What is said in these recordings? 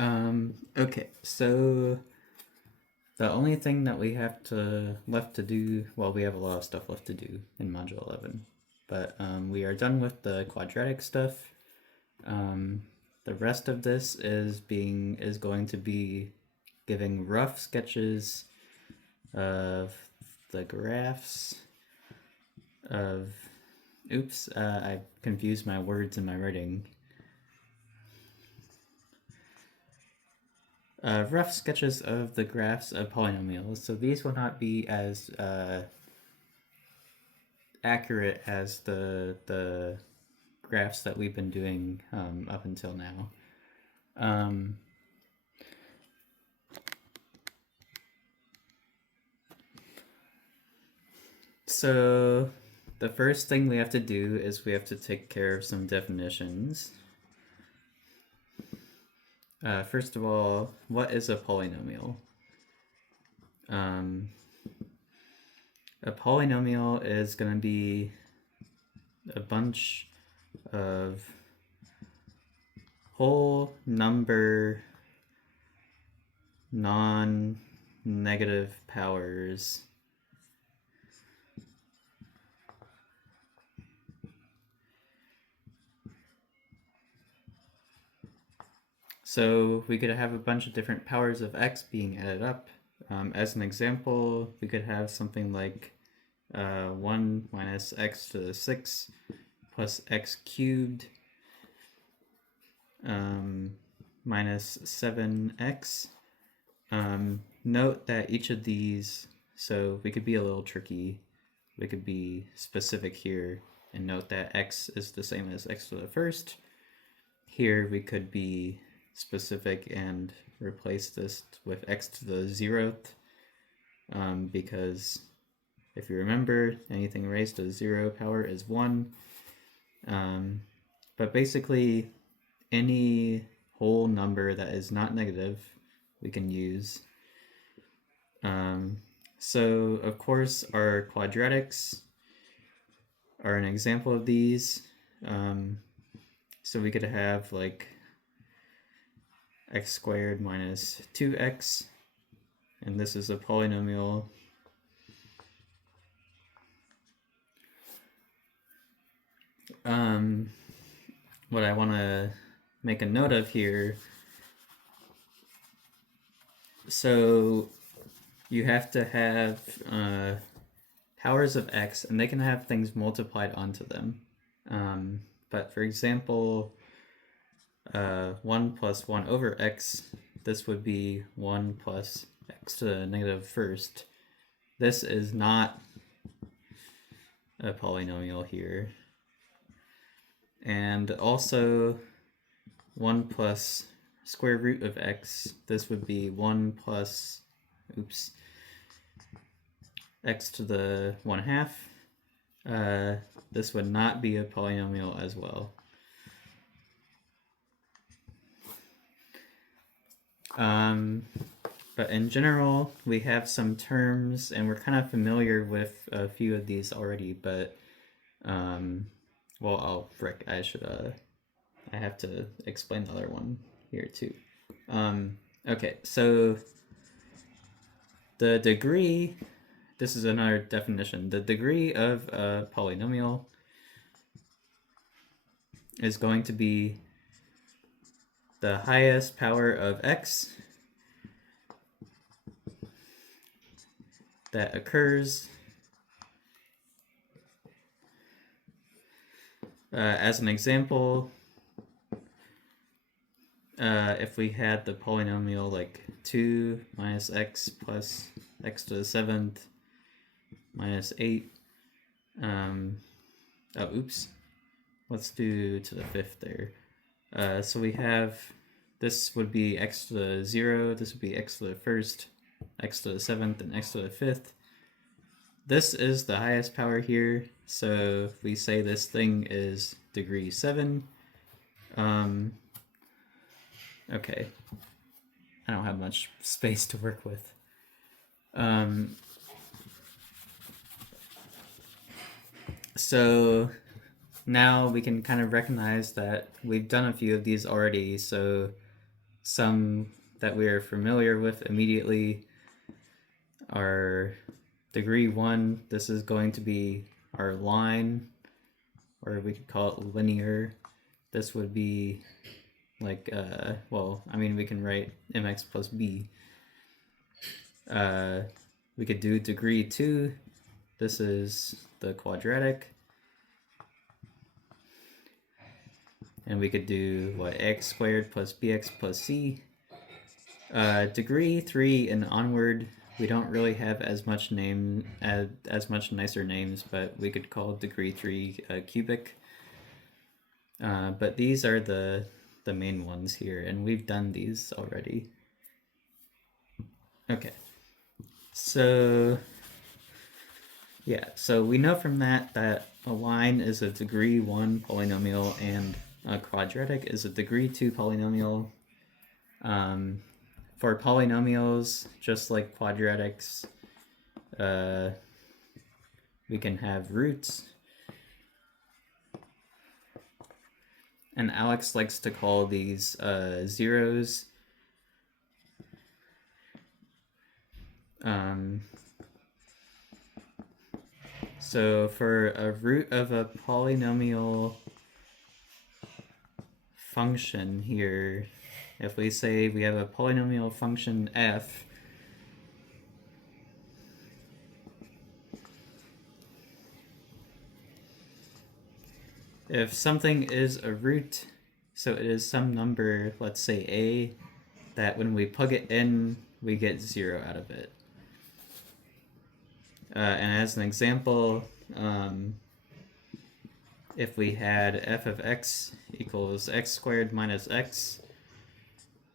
Okay, so the only thing that we have left to do, well, we have a lot of stuff left to do in Module 11, but we are done with the quadratic stuff. The rest of this is going to be giving rough sketches of the graphs of, oops, I confused my words in my writing. Rough sketches of the graphs of polynomials. So these will not be as accurate as the graphs that we've been doing up until now. So the first thing we have to do is we have to take care of some definitions. First of all, what is a polynomial? A polynomial is going to be a bunch of whole number non-negative powers So we could have a bunch of different powers of x being added up. As an example, we could have something like 1 minus x to the 6 plus x cubed minus 7x. Note that each of these, so we could be a little tricky. We could be specific here and note that x is the same as x to the first. Here we could be specific and replace this with x to the 0th, because if you remember, anything raised to the 0 power is 1. But basically, any whole number that is not negative, we can use. So, of course, our quadratics are an example of these. So we could have like x squared minus 2x, and this is a polynomial. What I want to make a note of here, so you have to have powers of x, and they can have things multiplied onto them. But for example, 1 plus 1 over x, this would be 1 plus x to the negative first. This is not a polynomial here. And also 1 plus square root of x, this would be 1 plus, x to the 1/2. This would not be a polynomial as well. But in general, we have some terms, and we're kind of familiar with a few of these already, but, well, I have to explain the other one here too. Okay, so the degree, this is another definition. The degree of a polynomial is going to be the highest power of x that occurs as an example, if we had the polynomial like 2 minus x plus x to the 7th minus 8, let's do to the 5th there. So we have, this would be x to the 0, this would be x to the 1st, x to the 7th, and x to the 5th. This is the highest power here, so if we say this thing is degree 7, okay, I don't have much space to work with. So now we can kind of recognize that we've done a few of these already, so some that we are familiar with immediately are degree 1. This is going to be our line, or we could call it linear. This would be like, well, I mean, we can write mx plus b. We could do degree 2. This is the quadratic. And we could do, what, x squared plus bx plus c. Degree 3 and onward, we don't really have as much nicer names, but we could call degree 3 cubic. But these are the main ones here, and we've done these already. Okay, so yeah, so we know from that a line is a degree 1 polynomial and a quadratic is a degree 2 polynomial. For polynomials, just like quadratics, we can have roots. And Alex likes to call these zeros. So for a root of a polynomial function here, if we say we have a polynomial function f, if something is a root, so it is some number, let's say a, that when we plug it in, we get 0 out of it. And as an example, if we had f of x equals x squared minus x,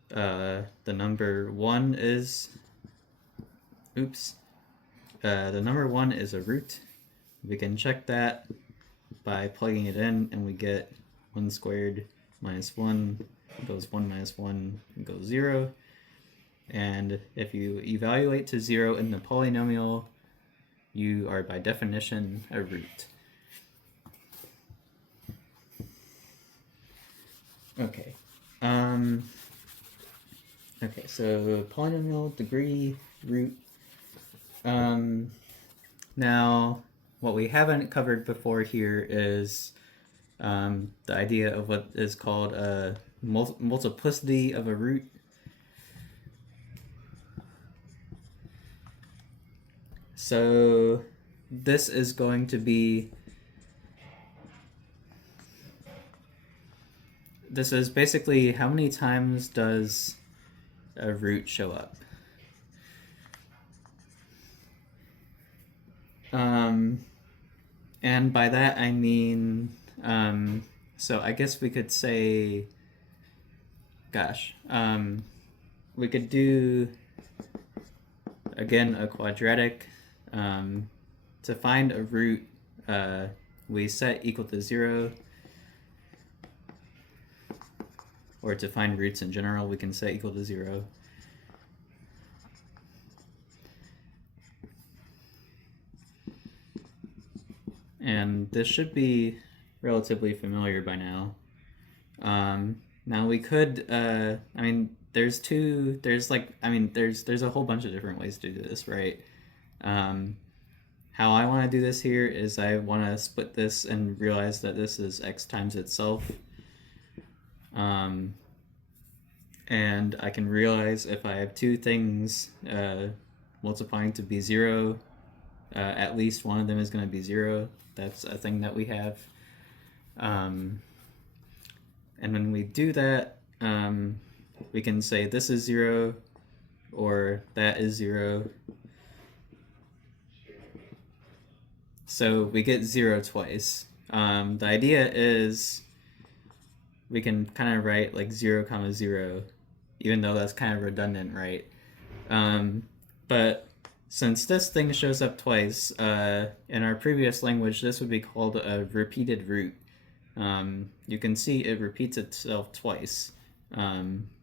the number 1 is, the number 1 is a root. We can check that by plugging it in, and we get 1 squared minus 1 goes 1 minus 1 goes 0. And if you evaluate to 0 in the polynomial, you are by definition a root. Okay. Okay, so polynomial, degree, root. Now, what we haven't covered before here is the idea of what is called a multiplicity of a root. So this is going to be, this is basically how many times does a root show up. And by that I mean, so I guess we could say, we could do, again, a quadratic. To find a root, we set equal to 0. Or to find roots in general, we can set equal to 0. And this should be relatively familiar by now. Now we could, I mean, there's a whole bunch of different ways to do this, right? How I want to do this here is I want to split this and realize that this is x times itself. And I can realize if I have two things multiplying to be 0, at least one of them is going to be 0. That's a thing that we have. And when we do that, we can say this is 0 or that is 0. So we get 0 twice. The idea is we can kind of write like 0, 0, even though that's kind of redundant, right? But since this thing shows up twice, in our previous language, this would be called a repeated root. You can see it repeats itself twice.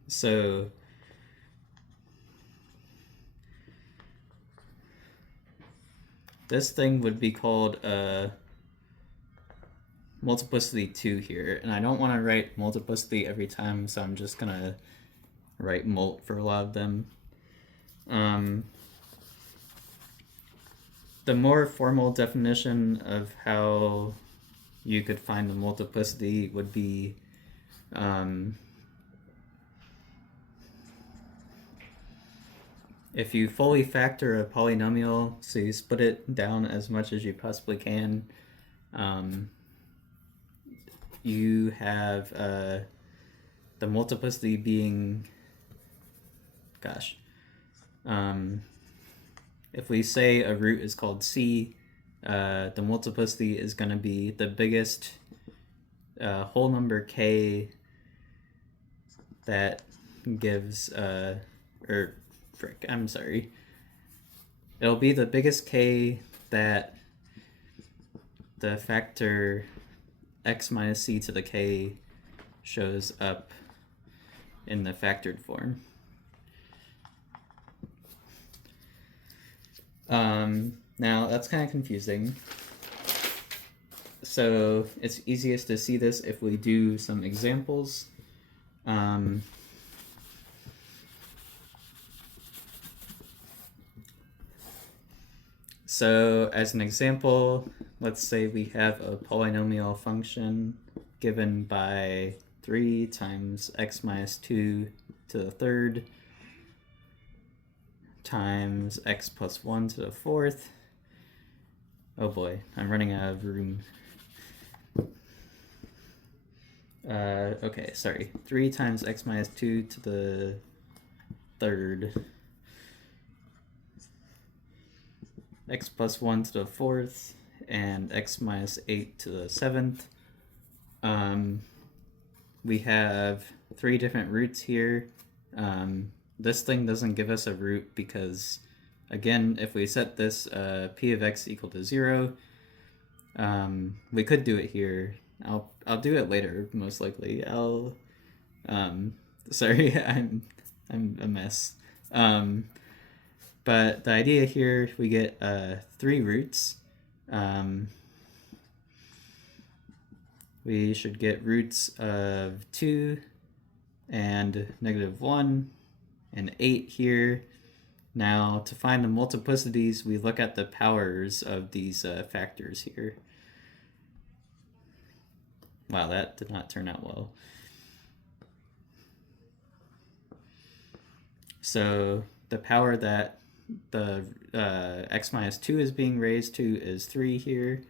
So this thing would be called multiplicity 2 here, and I don't want to write multiplicity every time, so I'm just gonna write mult for a lot of them. The more formal definition of how you could find the multiplicity would be if you fully factor a polynomial, so you split it down as much as you possibly can, you have the multiplicity being, if we say a root is called C, the multiplicity is going to be the biggest whole number k that gives, it'll be the biggest k that the factor x minus c to the k shows up in the factored form. Now that's kind of confusing. So it's easiest to see this if we do some examples. So as an example, let's say we have a polynomial function given by 3 times x minus 2 to the third times x plus 1 to the fourth. Oh boy, I'm running out of room. Okay, sorry. 3 times x minus 2 to the third, x plus 1 to the fourth, and x minus 8 to the seventh. We have 3 different roots here. This thing doesn't give us a root because, again, if we set this p of x equal to 0, we could do it here. I'll do it later, most likely. Sorry, I'm a mess. But the idea here, we get 3 roots. We should get roots of 2 and -1 and 8 here. Now, to find the multiplicities, we look at the powers of these factors here. Wow, that did not turn out well. So the power that the x minus 2 is being raised to is 3 here.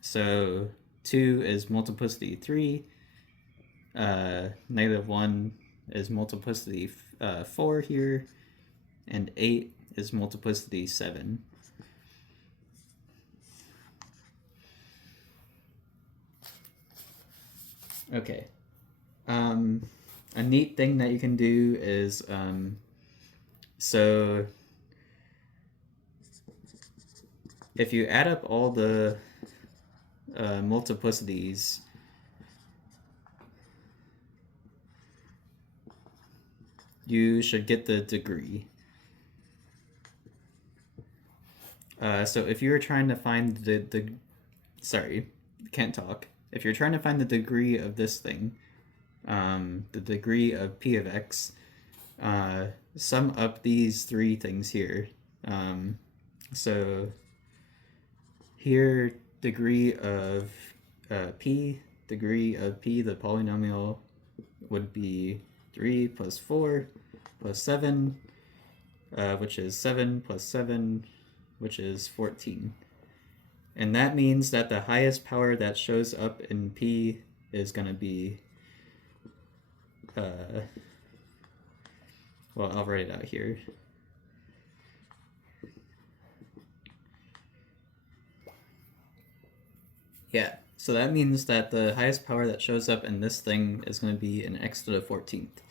So 2 is multiplicity 3. -1 is multiplicity 4 here. And 8 is multiplicity 7. Okay. A neat thing that you can do is, so if you add up all the multiplicities, you should get the degree. So if you were trying to find sorry, can't talk. If you're trying to find the degree of this thing, the degree of p of x, sum up these 3 things here. So here, degree of p, the polynomial, would be 3 plus 4 plus 7, which is 7 plus 7, which is 14. And that means that the highest power that shows up in p is going to be, well, I'll write it out here. Yeah, so that means that the highest power that shows up in this thing is going to be an x to the 14th.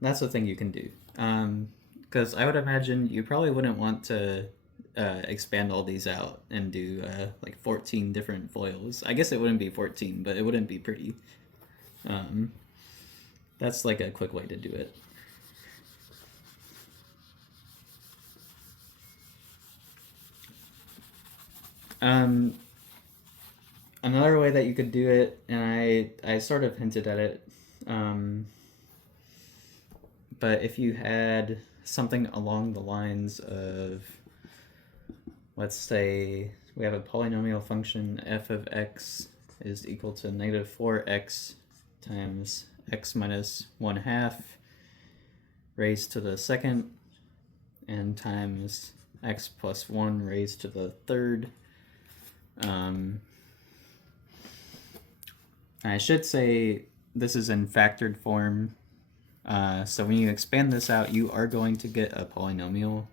That's the thing you can do. Because I would imagine you probably wouldn't want to expand all these out and do like 14 different FOILs. I guess it wouldn't be 14, but it wouldn't be pretty. That's like a quick way to do it. another way that you could do it, and I sort of hinted at it, but if you had something along the lines of, let's say we have a polynomial function f of x is equal to negative 4x times x minus 1/2 raised to the second and times x plus 1 raised to the third. I should say this is in factored form. So when you expand this out, you are going to get a polynomial.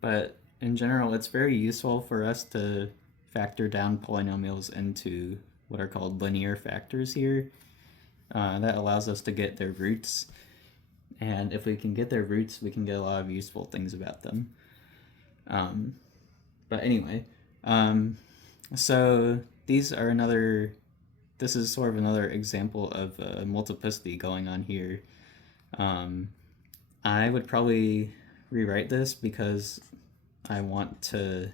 But in general, it's very useful for us to factor down polynomials into what are called linear factors here. That allows us to get their roots. And if we can get their roots, we can get a lot of useful things about them. But anyway, so these are this is sort of another example of multiplicity going on here. I would probably rewrite this because I want to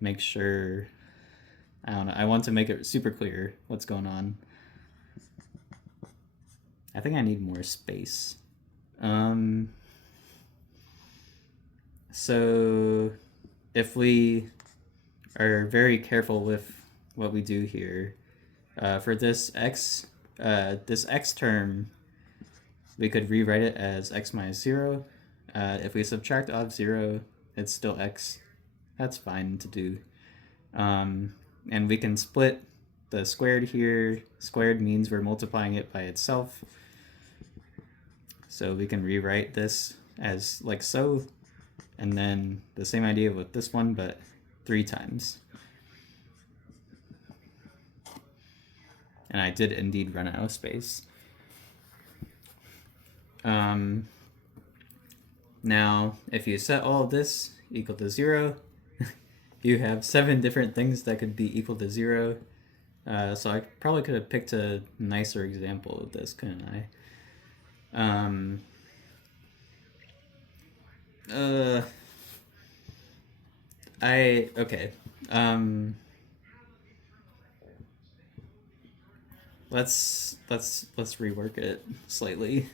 make sure, I don't know, I want to make it super clear what's going on. I think I need more space. So if we are very careful with what we do here, for this x term, we could rewrite it as x minus 0. If we subtract off 0, it's still x. That's fine to do. And we can split the squared here. Squared means we're multiplying it by itself. So we can rewrite this as like so. And then the same idea with this one, but 3 times. And I did indeed run out of space. Now, if you set all of this equal to 0, you have 7 different things that could be equal to 0. So I probably could have picked a nicer example of this, couldn't I? Okay. Let's rework it slightly.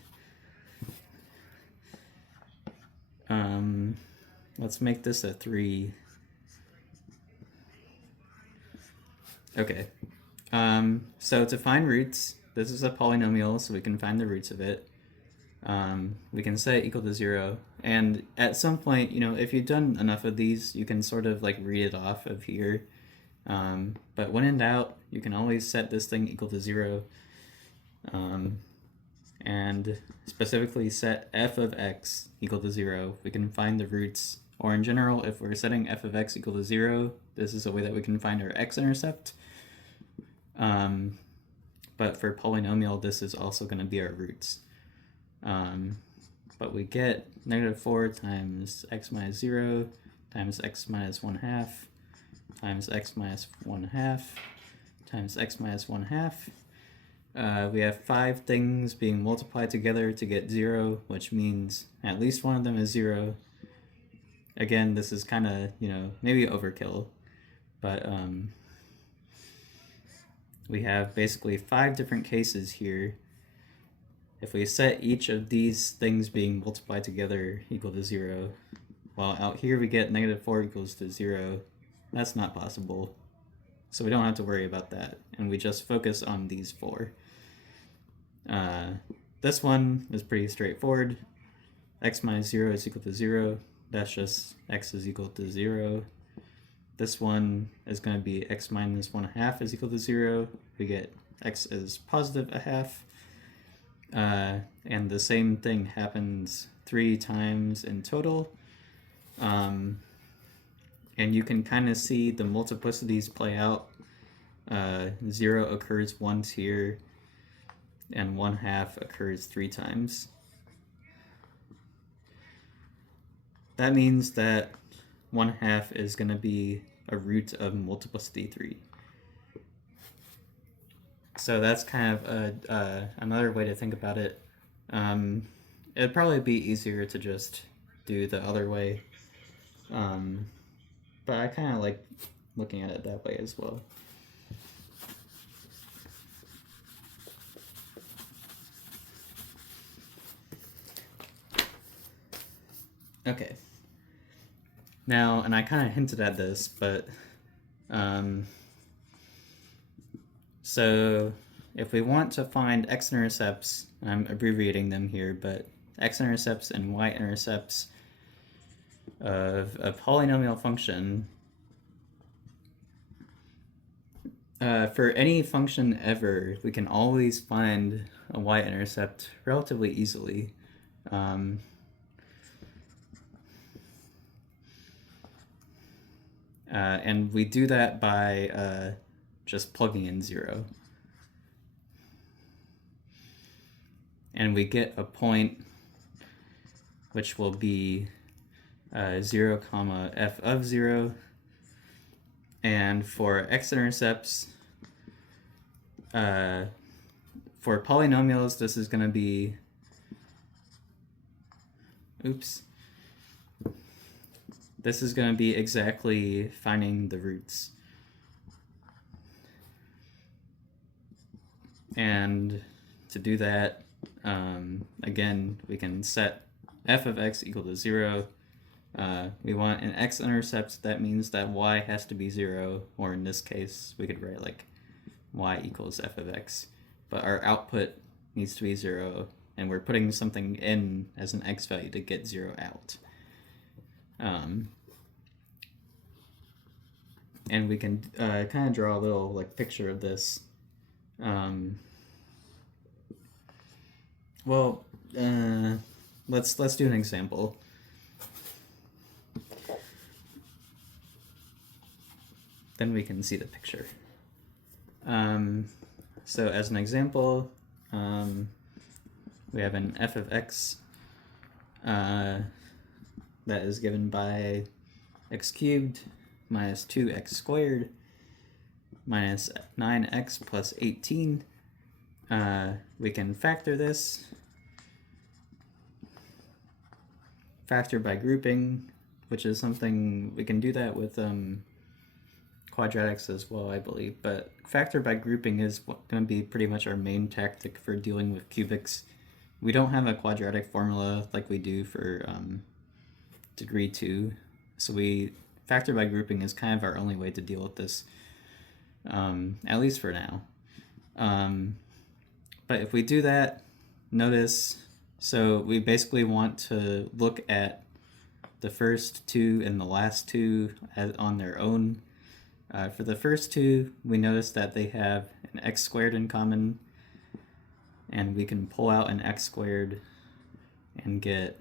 Let's make this a 3. Okay. So to find roots, this is a polynomial, so we can find the roots of it. We can set it equal to 0. And at some point, if you've done enough of these, you can sort of like read it off of here. But when in doubt, you can always set this thing equal to 0. And specifically set f of x equal to 0. We can find the roots. Or in general, if we're setting f of x equal to 0, this is a way that we can find our x-intercept. But for polynomial, this is also going to be our roots. But we get negative 4 times x minus 0 times x minus 1/2 times x minus 1/2 times x minus 1/2. We have 5 things being multiplied together to get 0, which means at least one of them is 0. Again, this is kind of, maybe overkill, but we have basically 5 different cases here. If we set each of these things being multiplied together equal to 0, while out here we get negative 4 equals to 0, that's not possible. So we don't have to worry about that, and we just focus on these 4. This one is pretty straightforward. X minus 0 is equal to 0. That's just x is equal to 0. This one is going to be x minus 1/2 is equal to 0. We get x is positive 1/2. And the same thing happens 3 times in total. And you can kind of see the multiplicities play out. 0 occurs once here, and 1/2 occurs 3 times. That means that 1/2 is going to be a root of multiplicity 3. So that's kind of another way to think about it. It'd probably be easier to just do the other way. But I kind of like looking at it that way as well. Okay. Now, and I kind of hinted at this, but so if we want to find x-intercepts, I'm abbreviating them here, but x-intercepts and y-intercepts of a polynomial function, for any function ever, we can always find a y-intercept relatively easily. And we do that by just plugging in 0. And we get a point which will be 0, comma f of 0. And for x-intercepts, for polynomials, this is going to be, this is going to be exactly finding the roots. And to do that, again, we can set f of x equal to 0. We want an x-intercept, that means that y has to be 0, or in this case, we could write like y equals f of x. But our output needs to be 0, and we're putting something in as an x value to get 0 out. And we can kind of draw a little like picture of this. Well, let's do an example. Then we can see the picture. So as an example, we have an f of x that is given by x cubed minus 2x squared minus 9x plus 18. We can factor this. Factor by grouping, which is something we can do that with quadratics as well, I believe. But factor by grouping is going to be pretty much our main tactic for dealing with cubics. We don't have a quadratic formula like we do for degree 2, so factor by grouping is kind of our only way to deal with this, at least for now. But if we do that, notice, so we basically want to look at the first two and the last two on their own. For the first two, we notice that they have an x squared in common, and we can pull out an x squared and get,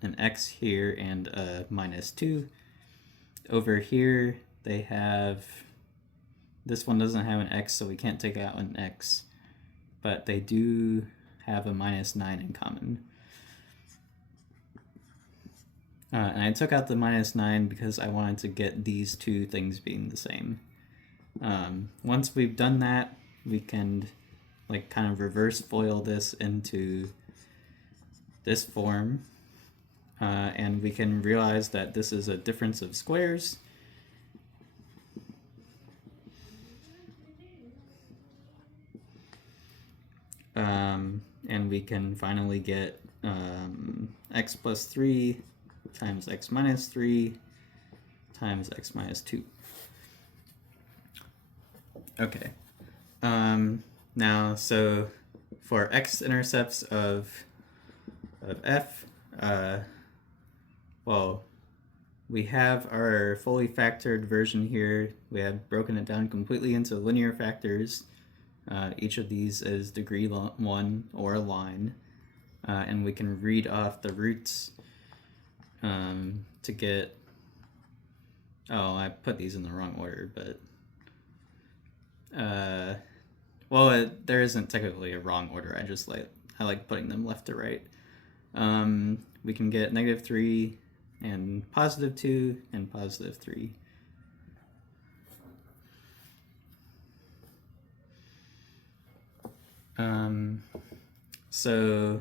an x here and a minus 2. Over here, they have, this one doesn't have an x, so we can't take out an x, but they do have a minus 9 in common. And I took out the minus 9 because I wanted to get these two things being the same. Once we've done that, we can kind of reverse FOIL this into this form, and we can realize that this is a difference of squares. And we can finally get x plus 3 times x minus 3 times x minus 2. Okay. Now, so for x-intercepts of f, well, we have our fully factored version here. We have broken it down completely into linear factors. Each of these is degree 1 or a line, and we can read off the roots to get, I put these in the wrong order, but well, there isn't technically a wrong order. I like putting them left to right. We can get -3 and +2 and +3. So,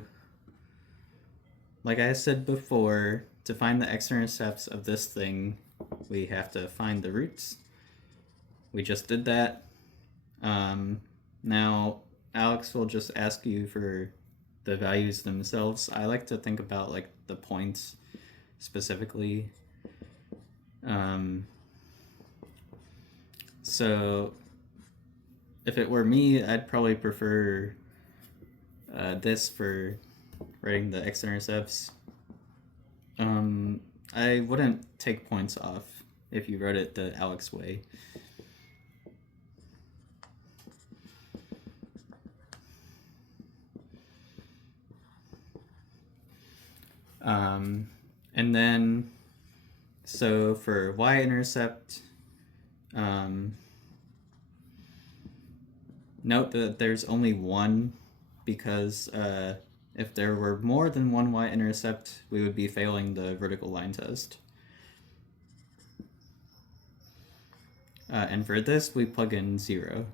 like I said before, to find the x-intercepts of this thing, we have to find the roots. we just did that. Now Alex will just ask you for the values themselves. I like to think about like the points specifically. So if it were me, I'd probably prefer this for writing the x-intercepts. I wouldn't take points off if you wrote it the Alex way. And then, so for y-intercept, note that there's only one, because if there were more than one y-intercept, we would be failing the vertical line test. And for this, we plug in 0.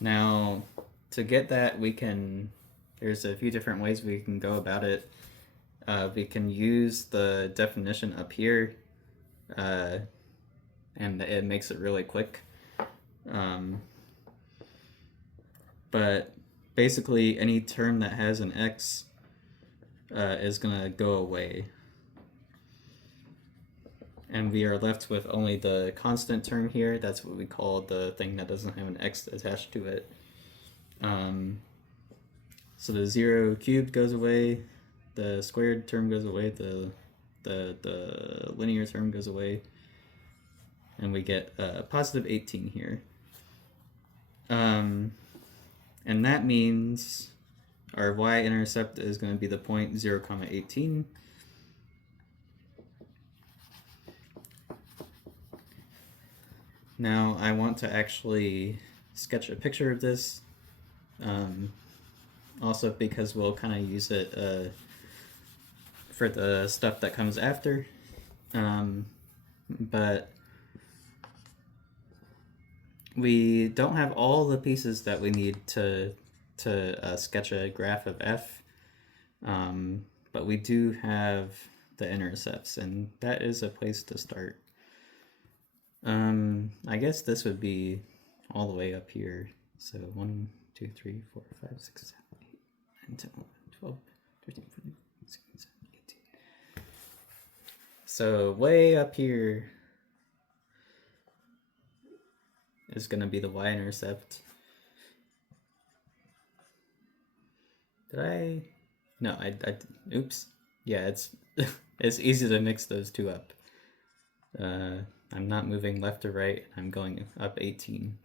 Now, to get that, there's a few different ways we can go about it. We can use the definition up here, and it makes it really quick. But basically, any term that has an x is going to go away. And we are left with only the constant term here. That's what we call the thing that doesn't have an x attached to it. So the 0 cubed goes away, the squared term goes away, the linear term goes away, and we get positive 18 here. And that means our y-intercept is going to be the point 0, 18. Now I want to actually sketch a picture of this, also because we'll kind of use it for the stuff that comes after. But we don't have all the pieces that we need to sketch a graph of f, but we do have the intercepts, and that is a place to start. I guess this would be all the way up here. So 1, 2, 3, 4, 5, 6, 7, 8, 9, 10, 11, 12, 13, 14, 16, 17, 18. So way up here is going to be the y-intercept. Did I? No, I oops. Yeah, it's it's easy to mix those two up. I'm not moving left to right. I'm going up 18.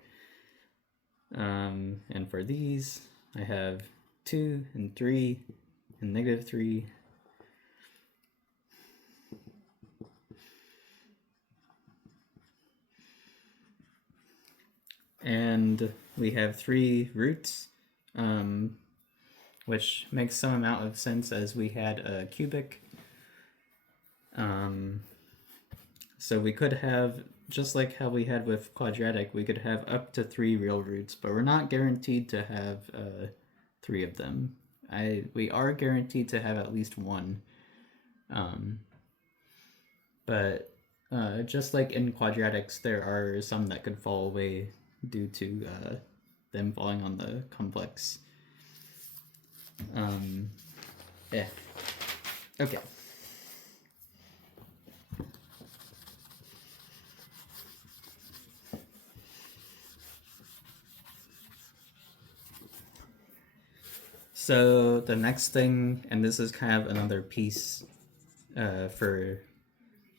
And for these, I have 2 and 3 and negative 3. And we have 3 roots, which makes some amount of sense as we had a cubic. So we could have, just like how we had with quadratic, we could have up to 3 real roots, but we're not guaranteed to have 3 of them. We are guaranteed to have at least 1. But just like in quadratics, there are some that could fall away due to them falling on the complex. Yeah. Okay. So the next thing, and this is kind of another piece for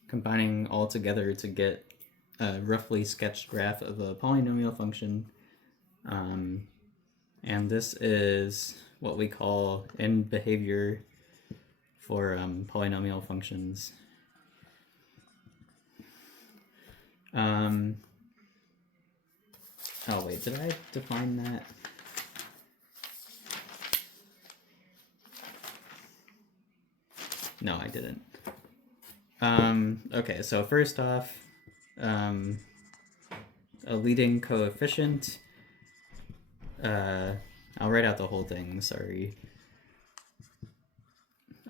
combining all together to get a roughly sketched graph of a polynomial function. And this is what we call end behavior for polynomial functions. Oh wait, did I define that? No, I didn't. Okay, so first off, a leading coefficient. I'll write out the whole thing, sorry.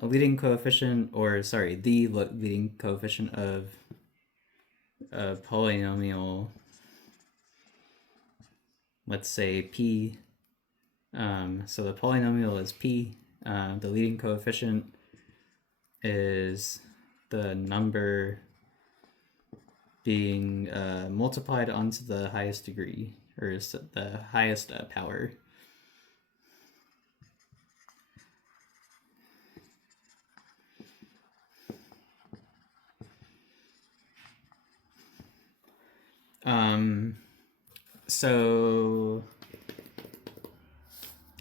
A leading coefficient, or sorry, the leading coefficient of a polynomial, let's say p. So the polynomial is p. The leading coefficient is the number being multiplied onto the highest degree, or the highest power. So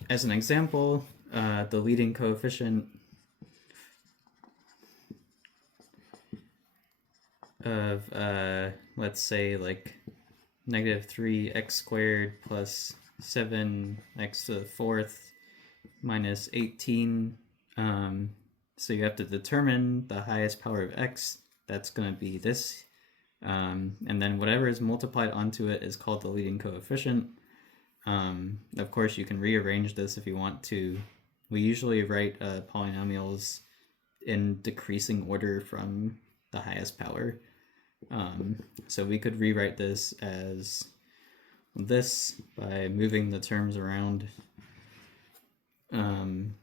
as an example, the leading coefficient of, let's say, like negative 3x squared plus 7x to the fourth minus 18. So you have to determine the highest power of x. That's going to be this. And then whatever is multiplied onto it is called the leading coefficient. Of course, you can rearrange this if you want to. We usually write polynomials in decreasing order from the highest power. So we could rewrite this as this by moving the terms around. And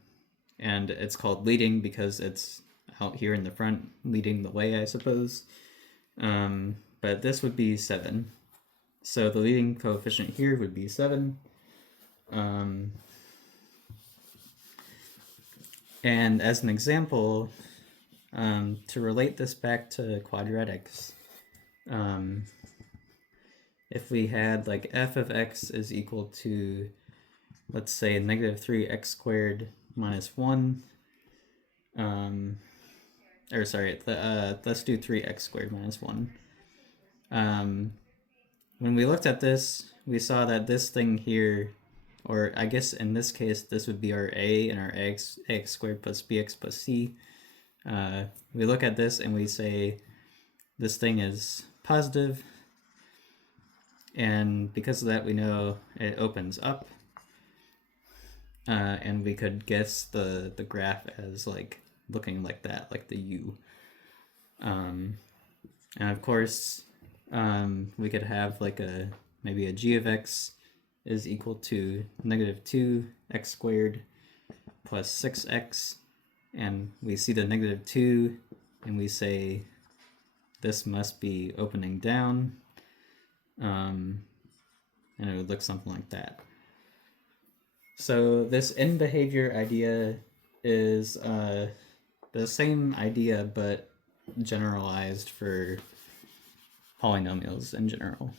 it's called leading because it's out here in the front, leading the way, I suppose. But this would be 7. So the leading coefficient here would be 7. And as an example, to relate this back to quadratics, if we had like f of x is equal to, let's say, negative 3x squared minus 1, or sorry, let's do 3x squared minus 1. When we looked at this, we saw that this thing here, or I guess in this case, this would be our a and our ax squared plus bx plus c. We look at this and we say this thing is positive, and because of that we know it opens up, and we could guess the graph as like looking like that, like the U. And of course, we could have like maybe a g of x is equal to negative 2x squared plus 6x, and we see the negative 2 and we say this must be opening down, and it would look something like that. So this end behavior idea is the same idea but generalized for polynomials in general.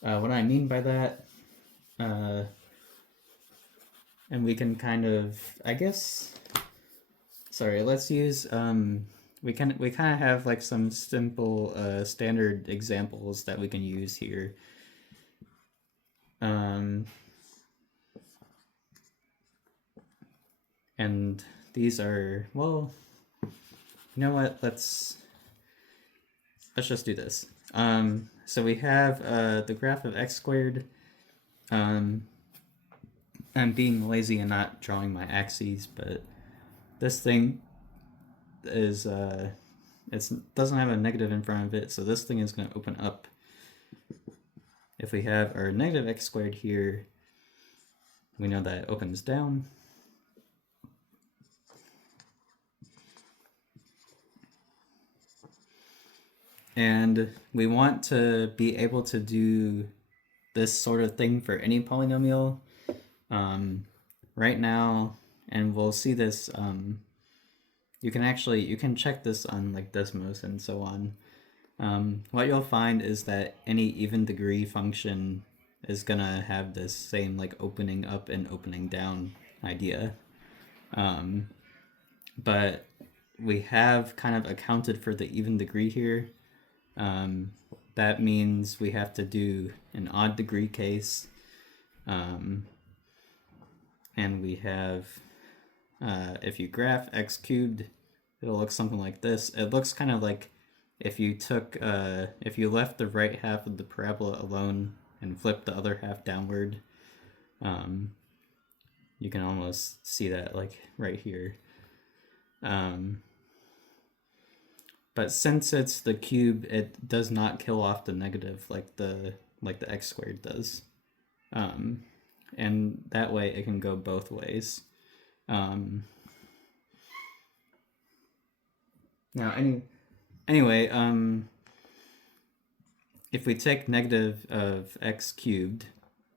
What I mean by that, and we can kind of, I guess, sorry, let's use, we kind of have like some simple standard examples that we can use here. And these are, well, you know what, let's just do this. So we have the graph of x squared. I'm being lazy and not drawing my axes, but this thing is, it doesn't have a negative in front of it, so this thing is going to open up. If we have our negative x squared here, we know that it opens down. And we want to be able to do this sort of thing for any polynomial. Right now, and we'll see this, you can check this on like Desmos and so on. What you'll find is that any even degree function is gonna have this same like opening up and opening down idea. But we have kind of accounted for the even degree here. That means we have to do an odd degree case. And we have, if you graph x cubed, it'll look something like this. It looks kind of like if you took, if you left the right half of the parabola alone and flipped the other half downward. You can almost see that like right here. But since it's the cube, it does not kill off the negative like the x squared does. And that way it can go both ways. Now, anyway, if we take negative of x cubed,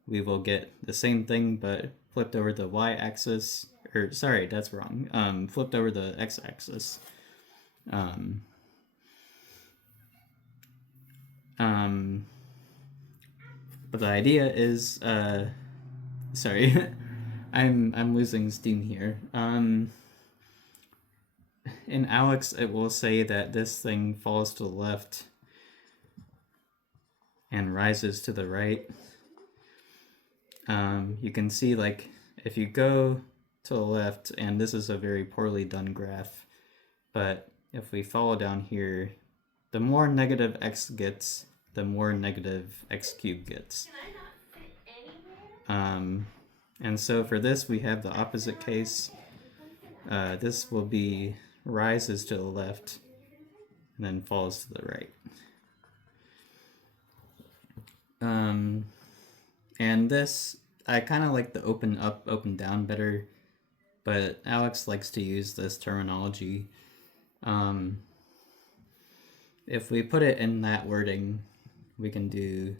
we will get the same thing, but flipped over the y-axis, or sorry, that's wrong. Flipped over the x-axis. But the idea is, sorry, I'm losing steam here. In Alex, it will say that this thing falls to the left and rises to the right. You can see, like, if you go to the left, and this is a very poorly done graph, but if we follow down here, the more negative x gets, the more negative x cubed gets. Can I not fit anywhere? And so for this, we have the opposite case. This will be rises to the left and then falls to the right. And this, I kind of like the open up, open down better, but Alex likes to use this terminology. If we put it in that wording, we can do,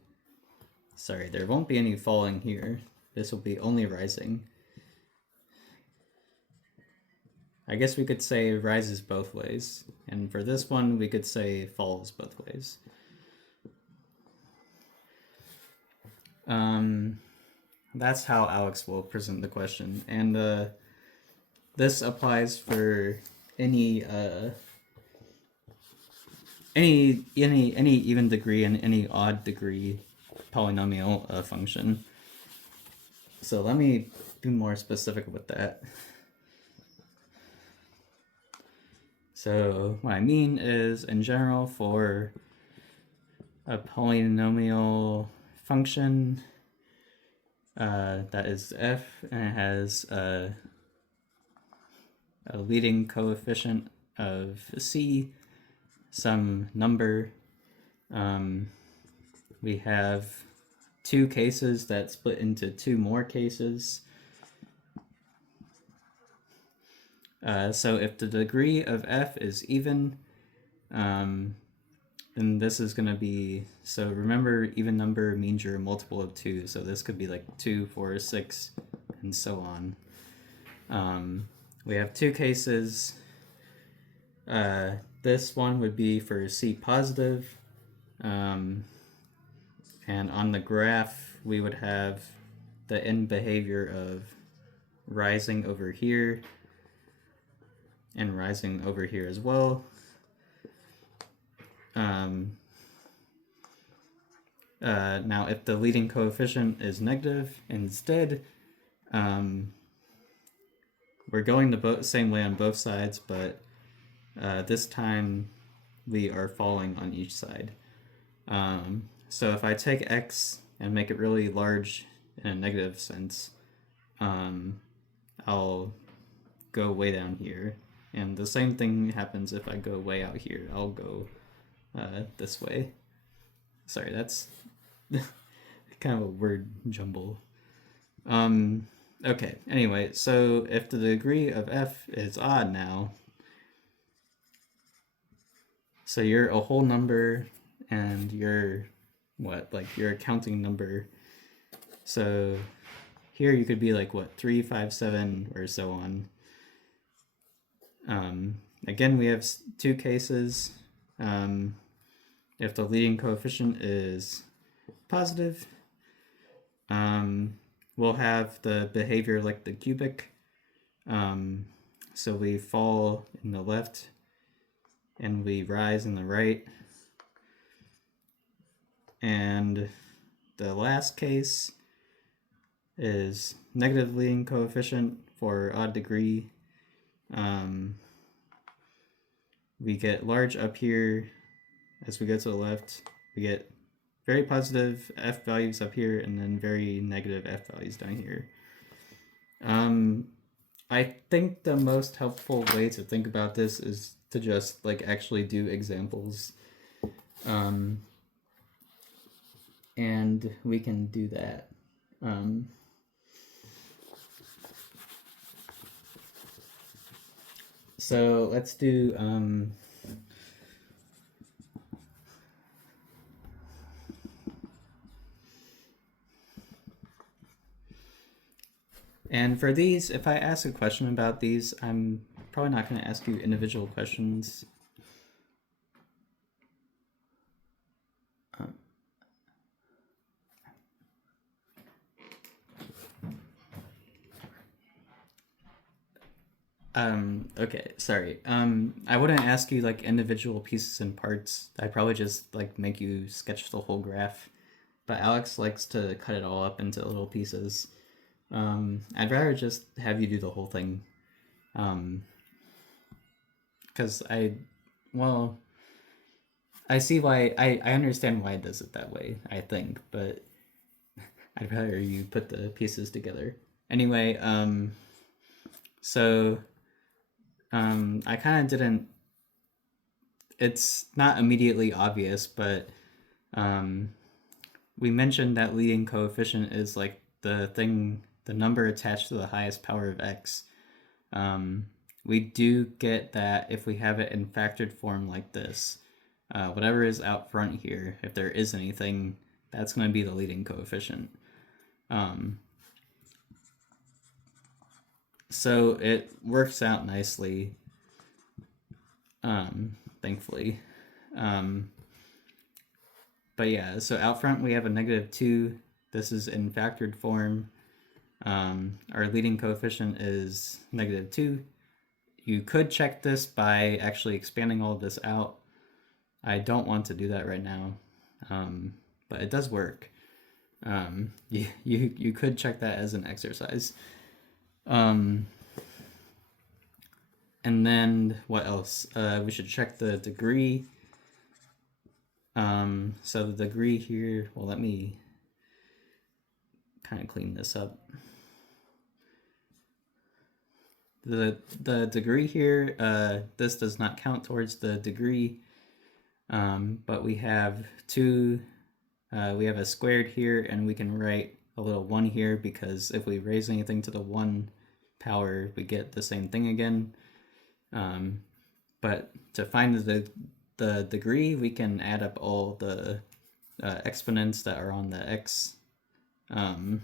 sorry, there won't be any falling here. This will be only rising. I guess we could say rises both ways. And for this one, we could say falls both ways. That's how Alex will present the question. And this applies for any even degree and any odd degree polynomial function. So let me be more specific with that. So what I mean is, in general, for a polynomial function that is f and it has a leading coefficient of c, some number, we have two cases that split into two more cases. So if the degree of f is even, then this is going to be, so remember, even number means you're a multiple of 2, so this could be like 2, 4, 6, and so on. We have two cases. This one would be for c positive, and on the graph we would have the end behavior of rising over here and rising over here as well. Now if the leading coefficient is negative, instead we're going the same way on both sides, but this time we are falling on each side. So if I take x and make it really large in a negative sense, I'll go way down here. And the same thing happens if I go way out here. I'll go this way. Sorry, that's kind of a word jumble. Okay, anyway, so if the degree of f is odd now, so you're a whole number and you're what, like you're a counting number. So here you could be like what, 3, 5, 7, or so on. Again, we have two cases. If the leading coefficient is positive, we'll have the behavior like the cubic. So we fall in the left and we rise in the right. And the last case is negative leading coefficient for odd degree. We get large up here. As we go to the left, we get very positive f values up here and then very negative f values down here. I think the most helpful way to think about this is to just like actually do examples. And we can do that. So let's do and for these, if I ask a question about these, I'm probably not going to ask you individual questions. Okay, sorry. I wouldn't ask you like individual pieces and parts. I'd probably just like make you sketch the whole graph. But Alex likes to cut it all up into little pieces. I'd rather just have you do the whole thing. Because I see why, I understand why it does it that way, I think, but I'd rather you put the pieces together. Anyway, so I kind of didn't, it's not immediately obvious, but we mentioned that leading coefficient is like the number attached to the highest power of x. We do get that if we have it in factored form like this. Whatever is out front here, if there is anything, that's going to be the leading coefficient. So it works out nicely, thankfully. But yeah, so out front we have a -2. This is in factored form. Our leading coefficient is -2. You could check this by actually expanding all of this out. I don't want to do that right now, but it does work. You could check that as an exercise. And then what else? We should check the degree. So the degree here, well, let me kind of clean this up. The degree here, this does not count towards the degree, but we have we have a squared here, and we can write a little 1 here, because if we raise anything to the 1 power, we get the same thing again. But to find the degree, we can add up all the exponents that are on the x. And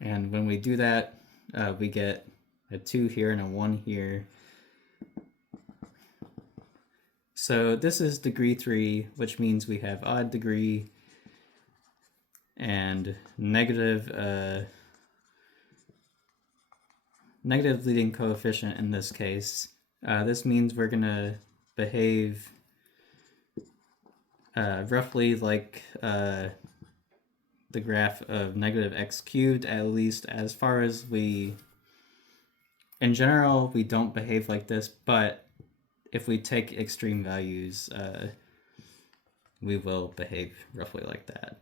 when we do that, we get a 2 here and a 1 here. So this is degree 3, which means we have odd degree and negative leading coefficient in this case. This means we're going to behave roughly like the graph of -x cubed, at least as far as in general, we don't behave like this, but if we take extreme values, we will behave roughly like that.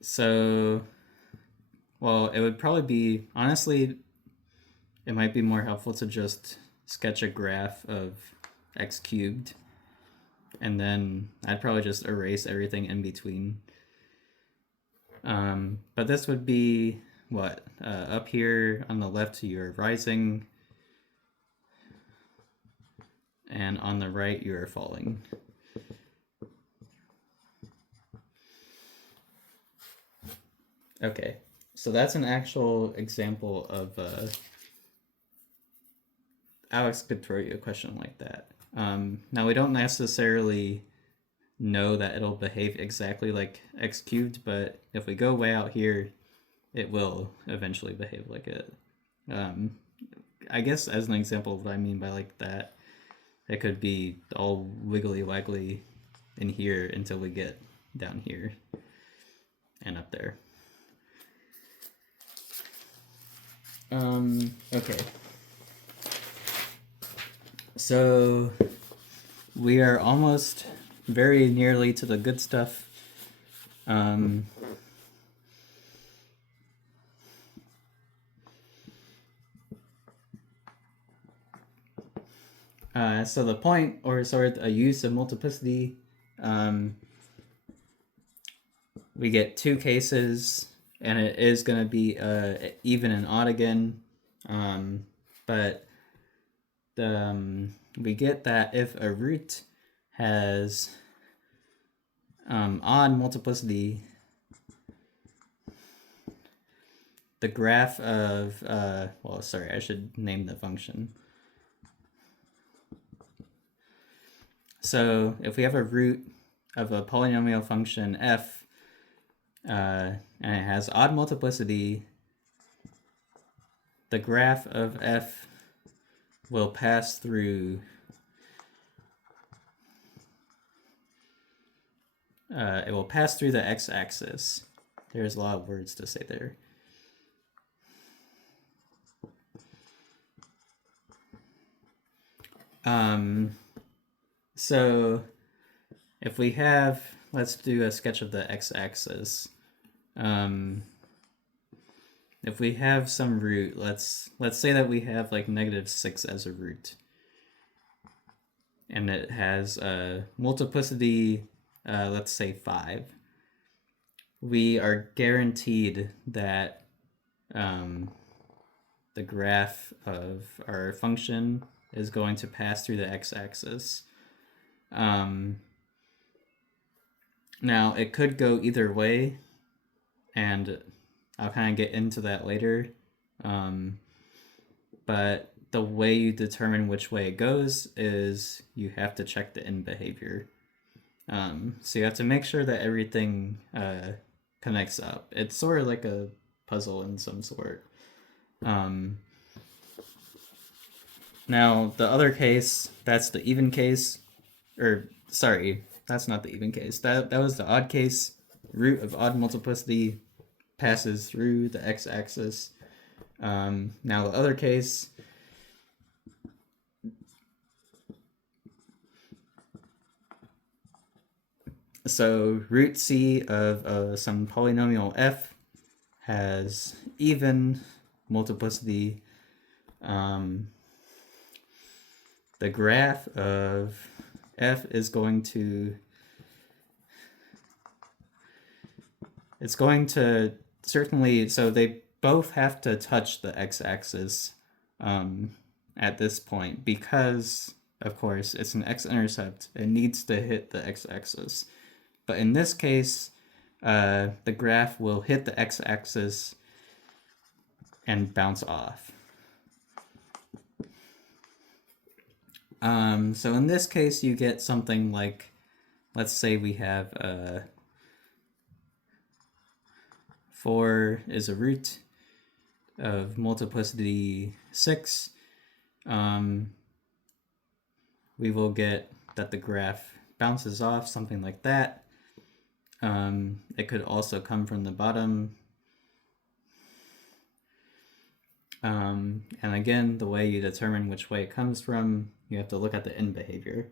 So, well, it would probably be, honestly, it might be more helpful to just sketch a graph of x cubed, and then I'd probably just erase everything in between. But this would be what? Up here on the left, you're rising, and on the right, you're falling. Okay, so that's an actual example of Alex could throw you a question like that. Now, we don't necessarily know that it'll behave exactly like x cubed, but if we go way out here, it will eventually behave like it. I guess as an example of what I mean by like that, it could be all wiggly waggly in here until we get down here and up there. Okay. So we are almost very nearly to the good stuff. So the point, or sort of a use of multiplicity, we get two cases, and it is going to be even and odd again. But we get that if a root has odd multiplicity, the graph of, well, sorry, I should name the function. So if we have a root of a polynomial function f, and it has odd multiplicity, the graph of f will pass through it will pass through the x-axis. There's a lot of words to say there. So if we have, let's do a sketch of the x-axis. If we have some root, let's say that we have like -6 as a root, and it has a multiplicity, let's say 5. We are guaranteed that the graph of our function is going to pass through the x-axis. Now, it could go either way, and I'll kind of get into that later. But the way you determine which way it goes is you have to check the end behavior. So you have to make sure that everything connects up. It's sort of like a puzzle in some sort. Now, the other case, that's the even case, or sorry, that's not the even case. That was the odd case. Root of odd multiplicity passes through the x-axis. Now the other case, so root c of some polynomial f has even multiplicity. The graph of f is going to, it's going to certainly, so they both have to touch the x-axis at this point, because of course it's an x-intercept. It needs to hit the x-axis. But in this case, the graph will hit the x-axis and bounce off. So in this case, you get something like, let's say we have 4 is a root of multiplicity 6. We will get that the graph bounces off, something like that. It could also come from the bottom. And again, the way you determine which way it comes from, you have to look at the end behavior.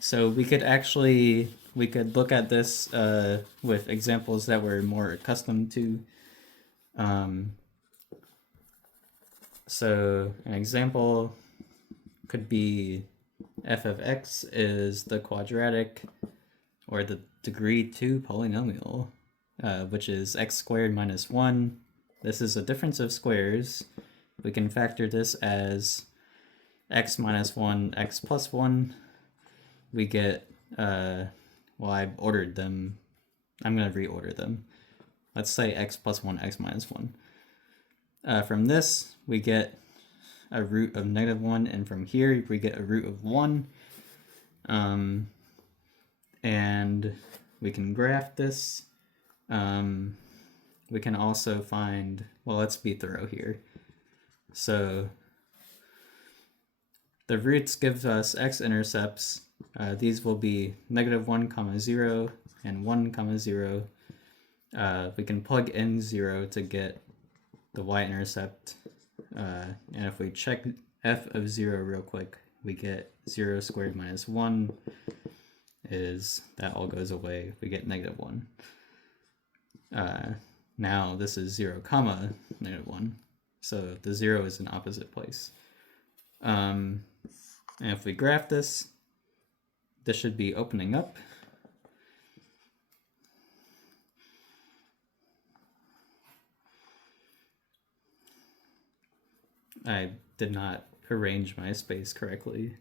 So we could look at this with examples that we're more accustomed to. So an example could be f of x is the quadratic or the degree 2 polynomial, which is x squared minus 1. This is a difference of squares. We can factor this as x minus 1, x plus 1. We get, well, I ordered them. I'm going to reorder them. Let's say x plus 1, x minus 1. From this, we get a root of -1, and from here, we get a root of 1. And we can graph this. We can also find, well, let's be thorough here. So the roots give us x-intercepts. These will be -1, 0, and 1, 0. We can plug in 0 to get the y-intercept. And if we check f of 0 real quick, we get 0 squared minus 1 is, that all goes away. We get -1. Now this is 0, -1. So the 0 is in opposite place. And if we graph this, this should be opening up. I did not arrange my space correctly.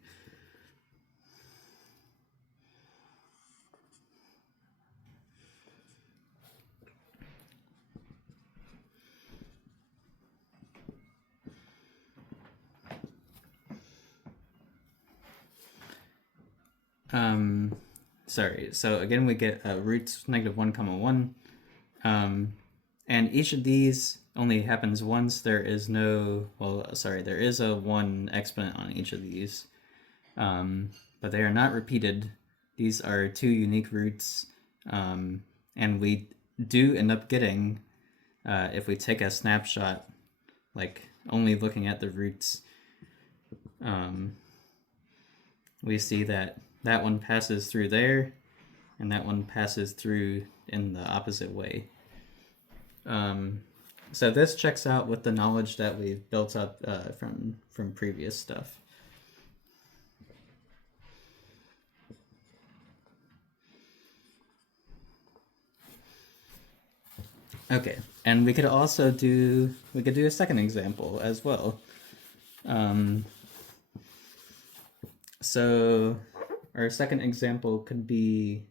Sorry, so again we get roots -1, 1. And each of these only happens once. There is no, well, sorry, there is a 1 exponent on each of these. But they are not repeated. These are 2 unique roots. And we do end up getting, if we take a snapshot, like only looking at the roots, we see that that one passes through there, and that one passes through in the opposite way. So this checks out with the knowledge that we've built up from previous stuff. Okay, and we could also do a second example as well. So our second example could be,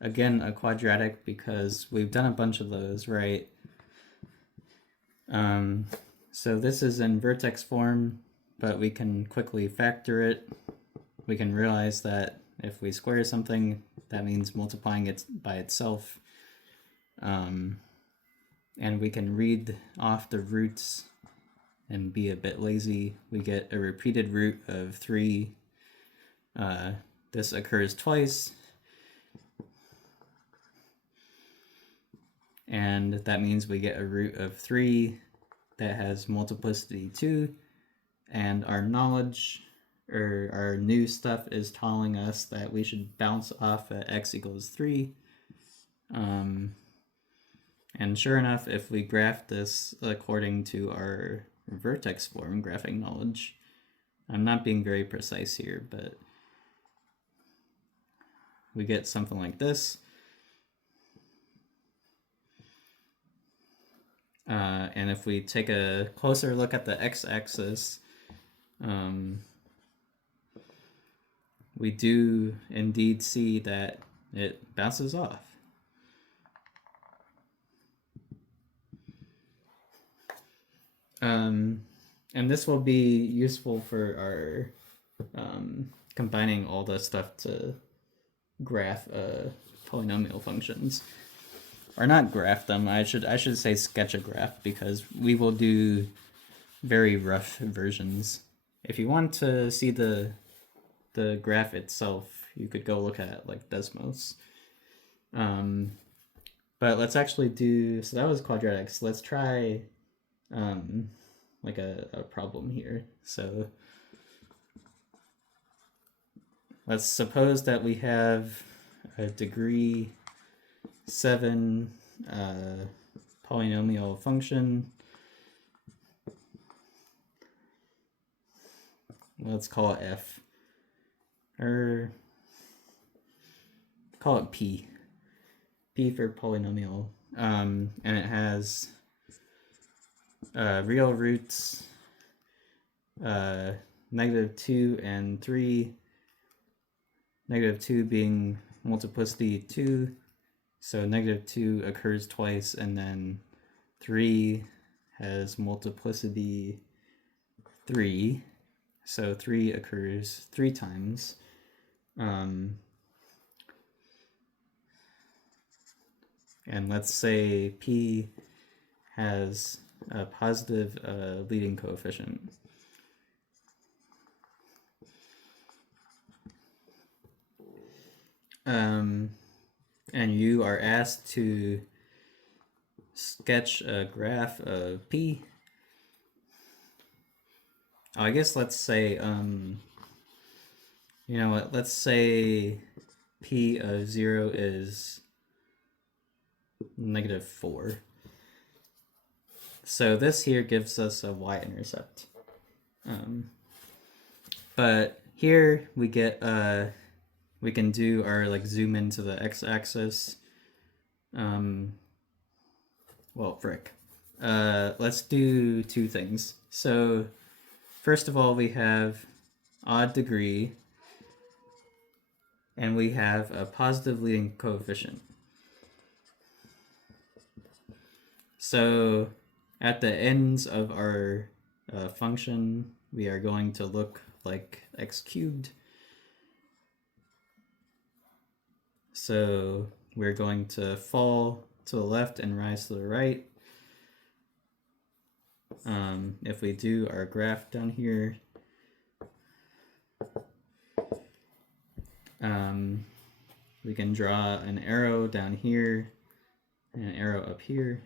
again, a quadratic, because we've done a bunch of those, right? So this is in vertex form, but we can quickly factor it. We can realize that if we square something, that means multiplying it by itself. And we can read off the roots and be a bit lazy. We get a repeated root of 3. This occurs twice. And that means we get a root of 3 that has multiplicity 2. And our knowledge, or our new stuff, is telling us that we should bounce off at x equals 3. And sure enough, if we graph this according to our vertex form graphing knowledge, I'm not being very precise here, but we get something like this. And if we take a closer look at the x-axis, we do indeed see that it bounces off. And this will be useful for our combining all the stuff to graph polynomial functions. Or not graph them, I should say sketch a graph, because we will do very rough versions. If you want to see the graph itself, you could go look at like Desmos. But let's actually do, so that was quadratics. Let's try like a problem here. So let's suppose that we have a degree 7 polynomial function. Let's call it f, or call it p for polynomial, and it has real roots -2 and 3, -2 being multiplicity 2, so -2 occurs twice, and then 3 has multiplicity 3, so 3 occurs 3 times. And let's say p has a positive leading coefficient. And you are asked to sketch a graph of p. Oh, I guess let's say, you know what, let's say p of 0 is -4. So this here gives us a y-intercept. But here we get we can do our like zoom into the x-axis. Well, frick. Let's do two things. So first of all, we have odd degree, and we have a positive leading coefficient. So at the ends of our function, we are going to look like x cubed. So we're going to fall to the left and rise to the right. If we do our graph down here, we can draw an arrow down here and an arrow up here.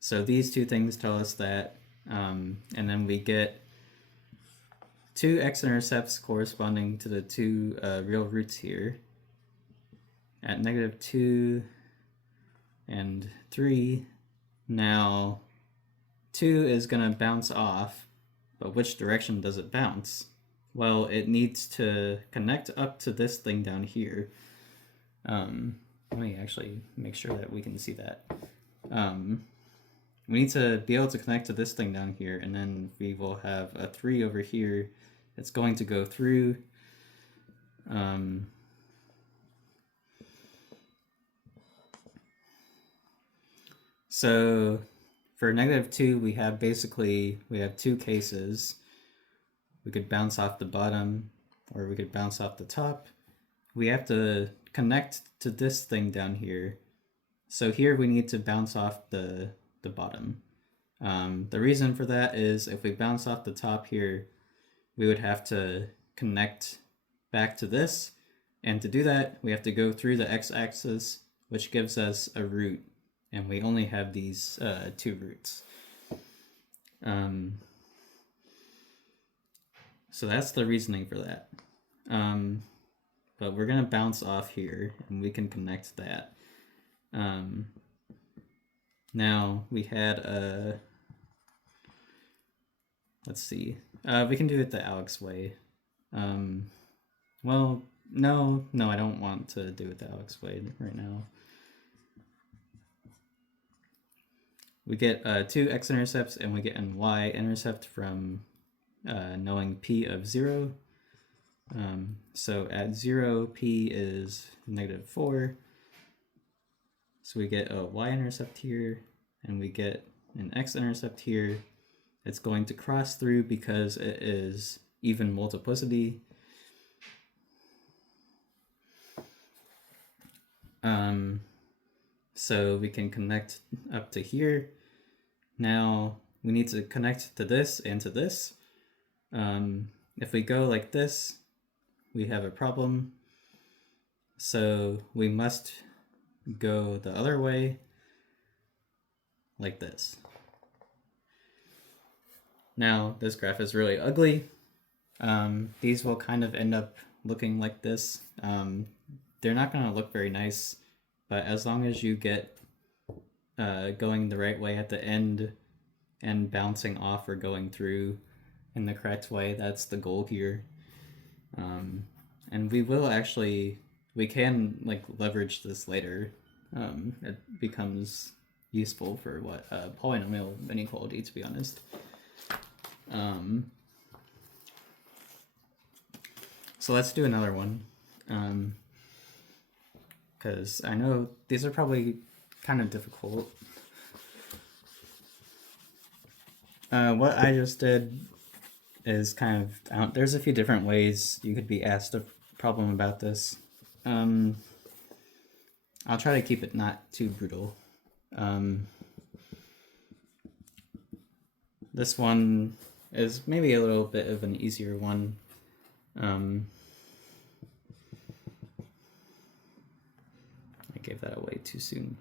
So these two things tell us that, and then we get two x-intercepts corresponding to the two real roots here at -2 and 3. Now 2 is going to bounce off, but which direction does it bounce? Well, it needs to connect up to this thing down here. Let me actually make sure that we can see that. We need to be able to connect to this thing down here, and then we will have a 3 over here. It's going to go through. So for -2, we have two cases. We could bounce off the bottom, or we could bounce off the top. We have to connect to this thing down here. So here we need to bounce off the bottom. The reason for that is if we bounce off the top here, we would have to connect back to this. And to do that, we have to go through the x-axis, which gives us a root. And we only have these two roots. So that's the reasoning for that. But we're going to bounce off here, and we can connect that. Now we had a... Let's see. We can do it the Alex way. Well, no, I don't want to do it the Alex way right now. We get two x-intercepts, and we get an y-intercept from knowing p of 0. So at 0, p is -4. So we get a y-intercept here, and we get an x-intercept here. It's going to cross through because it is even multiplicity. So we can connect up to here. Now we need to connect to this and to this. If we go like this, we have a problem. So we must go the other way, like this. Now this graph is really ugly. These will kind of end up looking like this. They're not going to look very nice, but as long as you get going the right way at the end and bouncing off or going through in the correct way, that's the goal here. And we can like leverage this later. It becomes useful for what polynomial inequality, to be honest. So let's do another one, because I know these are probably kind of difficult. What I just did is kind of, there's a few different ways you could be asked a problem about this. I'll try to keep it not too brutal. This one is maybe a little bit of an easier one. I gave that away too soon.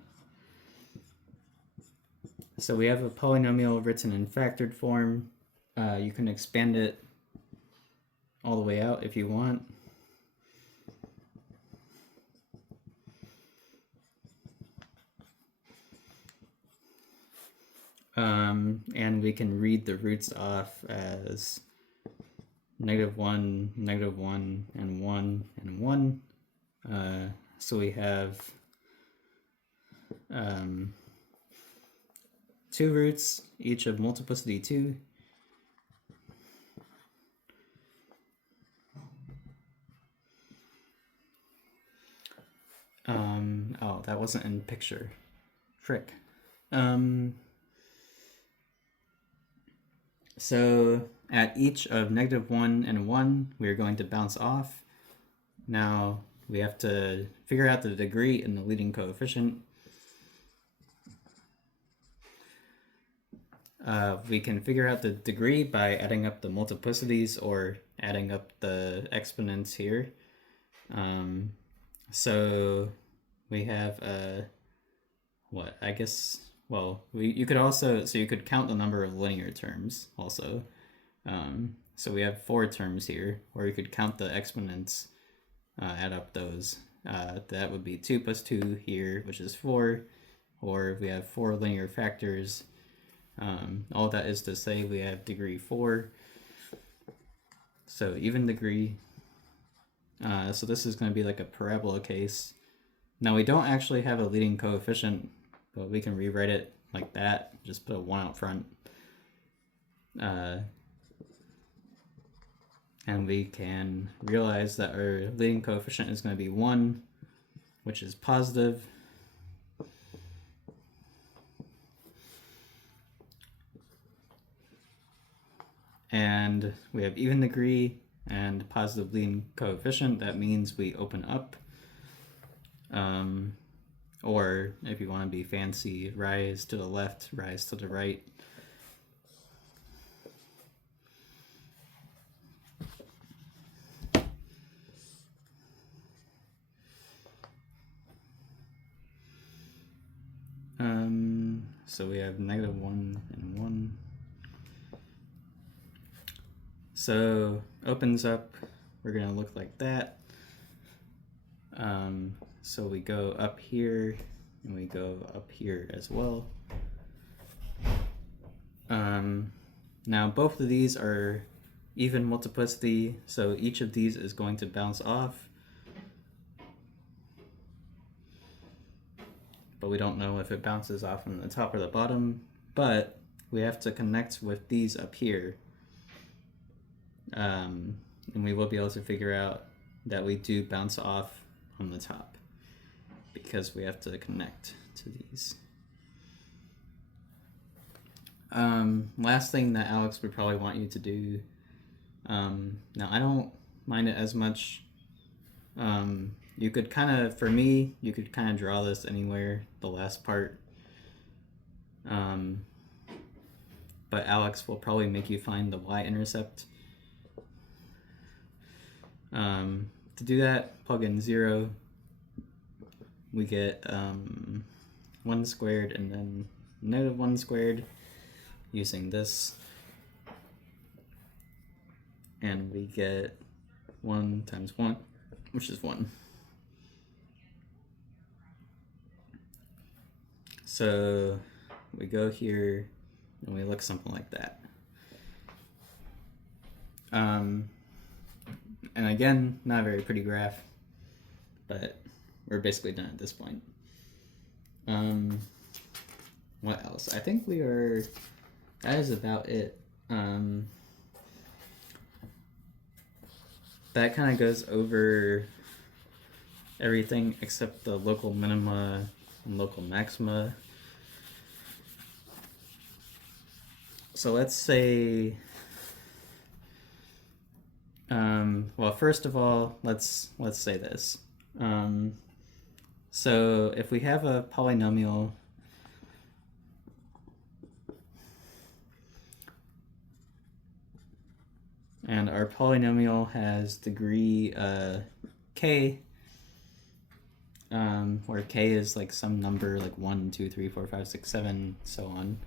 So we have a polynomial written in factored form. You can expand it all the way out if you want. And we can read the roots off as -1, -1, and 1, and 1. So we have 2 roots, each of multiplicity 2. Oh, that wasn't in picture. Frick. So at each of -1 and 1, we're going to bounce off. Now we have to figure out the degree and the leading coefficient. We can figure out the degree by adding up the multiplicities or adding up the exponents here. So we have what I guess. Well, you could also you could count the number of linear terms also. So we have 4 terms here, or you could count the exponents, add up those. That would be 2 plus 2 here, which is 4, or we have 4 linear factors. All that is to say we have degree 4. So even degree. So this is going to be like a parabola case. Now we don't actually have a leading coefficient, but we can rewrite it like that. Just put a 1 out front. And we can realize that our leading coefficient is going to be 1, which is positive. And we have even degree and positive leading coefficient. That means we open up. Or if you want to be fancy, rise to the left, rise to the right. So we have -1 and 1. So opens up, we're going to look like that. So we go up here, and we go up here as well. Now both of these are even multiplicity, so each of these is going to bounce off. But we don't know if it bounces off on the top or the bottom, but we have to connect with these up here. And we will be able to figure out that we do bounce off on the top because we have to connect to these. Last thing that Alex would probably want you to do, now I don't mind it as much. You could kind of, for me, you could kind of draw this anywhere, the last part. But Alex will probably make you find the y-intercept. To do that, plug in 0. We get 1 squared and then -1 squared using this. And we get 1 times 1, which is 1. So we go here and we look something like that. And again, not a very pretty graph, but we're basically done at this point. What else? I think that is about it. That kind of goes over everything except the local minima and local maxima. So let's say, well, first of all, let's say this. So if we have a polynomial, and our polynomial has degree k, where k is like some number like 1, 2, 3, 4, 5, 6, 7, so on.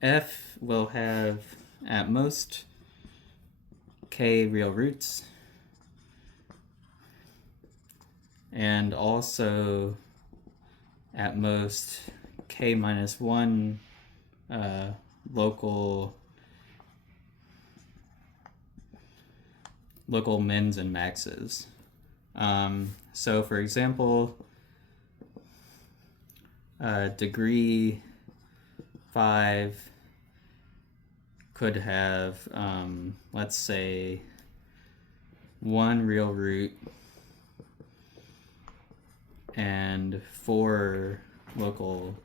F will have at most k real roots, and also at most k minus 1 local mins and maxes. So for example, degree 5 could have, let's say, 1 real root and 4 local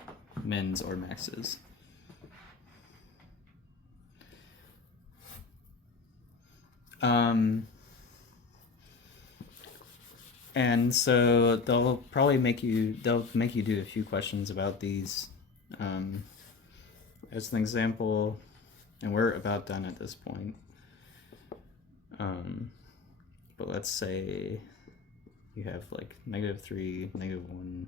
mins or maxes. And so they'll make you do a few questions about these. As an example, and we're about done at this point. But let's say you have like -3, -1,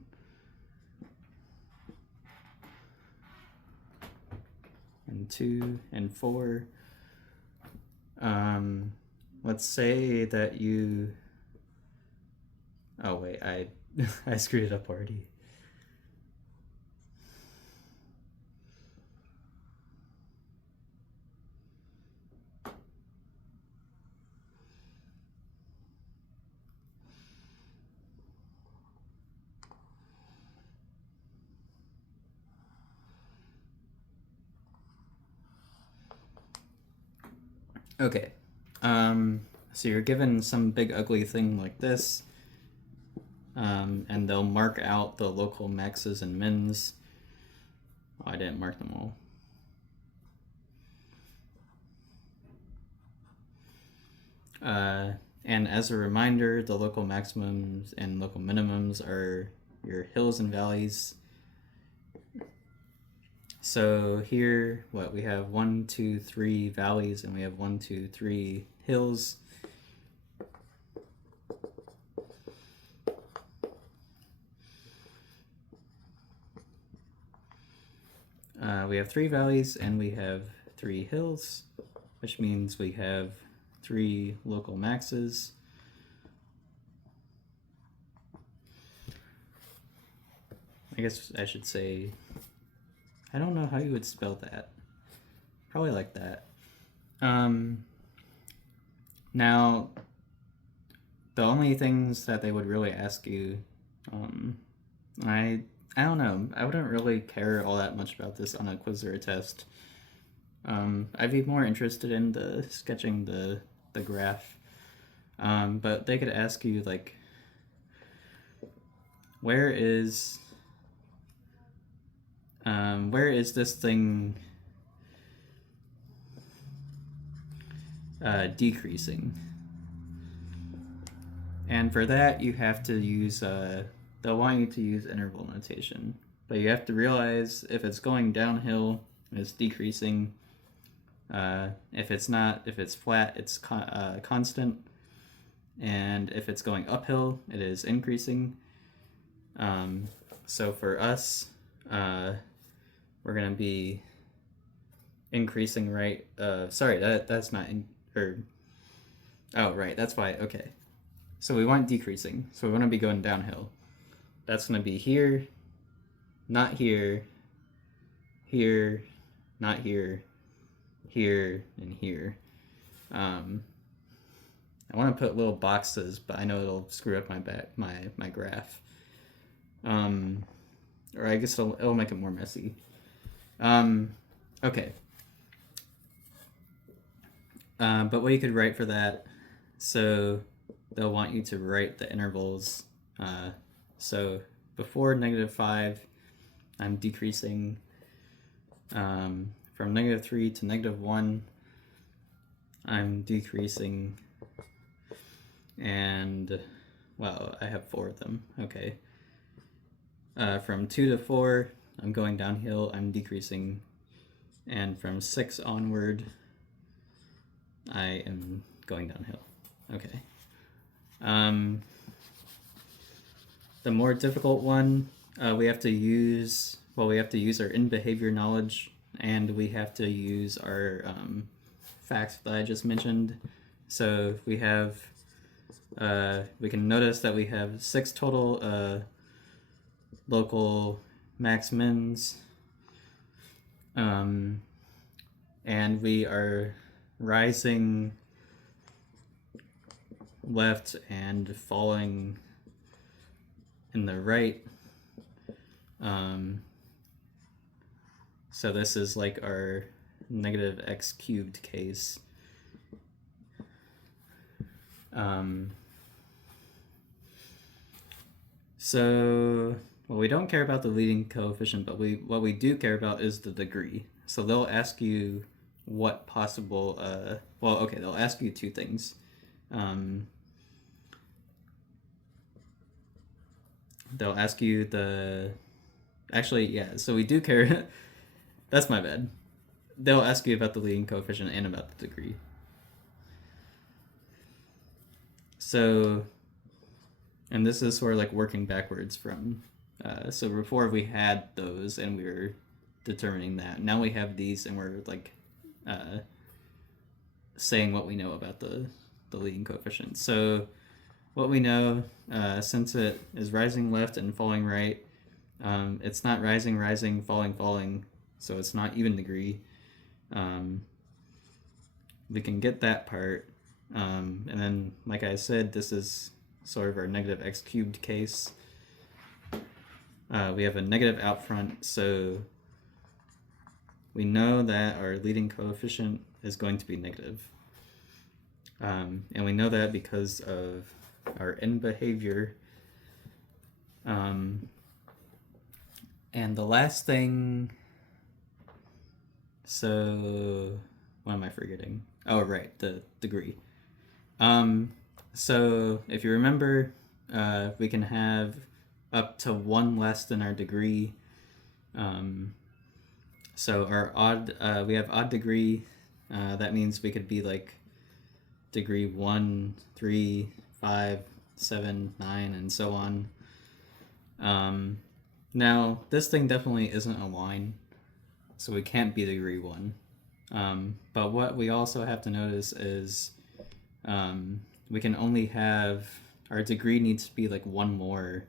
and 2 and 4. Let's say that you, oh wait, I I screwed it up already. Okay, so you're given some big ugly thing like this, and they'll mark out the local maxes and mins. Oh, I didn't mark them all. And as a reminder, the local maximums and local minimums are your hills and valleys. So here, we have 1, 2, 3 valleys, and we have 1, 2, 3 hills. We have 3 valleys and we have 3 hills, which means we have 3 local maxes. I guess I should say, I don't know how you would spell that. Probably like that. Now, the only things that they would really ask you, I don't know. I wouldn't really care all that much about this on a quiz or a test. I'd be more interested in the sketching the graph. But they could ask you, like, where is this thing decreasing? And for that, you have to use, they'll want you to use interval notation. But you have to realize if it's going downhill, it's decreasing. If it's not, if it's flat, it's constant. And if it's going uphill, it is increasing. So for us, we're going to be increasing, right? Sorry, that's not, oh, right, that's why, okay. So we want decreasing, so we want to be going downhill. That's going to be here, not here, here, not here, here, and here. I want to put little boxes, but I know it'll screw up my graph. Or I guess it'll make it more messy. Okay. But what you could write for that, so they'll want you to write the intervals. So before -5, I'm decreasing from -3 to -1. I'm decreasing, and well, I have 4 of them. Okay. From 2 to 4, I'm going downhill. I'm decreasing, and from 6 onward, I am going downhill. Okay. The more difficult one, we have to use our in-behavior knowledge, and we have to use our facts that I just mentioned. So we can notice that we have 6 total local max mins, and we are rising left and falling in the right. So this is like our negative x cubed case. So, well, we don't care about the leading coefficient, but what we do care about is the degree. So they'll ask you what possible, well, okay, they'll ask you two things. They'll ask you actually, yeah, so we do care, that's my bad. They'll ask you about the leading coefficient and about the degree. So, and this is sort of like working backwards from, so before we had those and we were determining that. Now we have these and we're like saying what we know about the leading coefficient. So what we know, since it is rising left and falling right, it's not rising, rising, falling, falling, so it's not even degree. We can get that part. And then, like I said, this is sort of our negative x cubed case. We have a negative out front, so we know that our leading coefficient is going to be negative. And we know that because of our end behavior. And the last thing, so what am I forgetting? Oh, right, the degree. So if you remember, we can have up to one less than our degree. So our odd, we have odd degree. That means we could be like degree 1, 3, 5, 7, 9, and so on. Now, this thing definitely isn't a line, so we can't be degree 1. But what we also have to notice is we can only have, our degree needs to be like one more,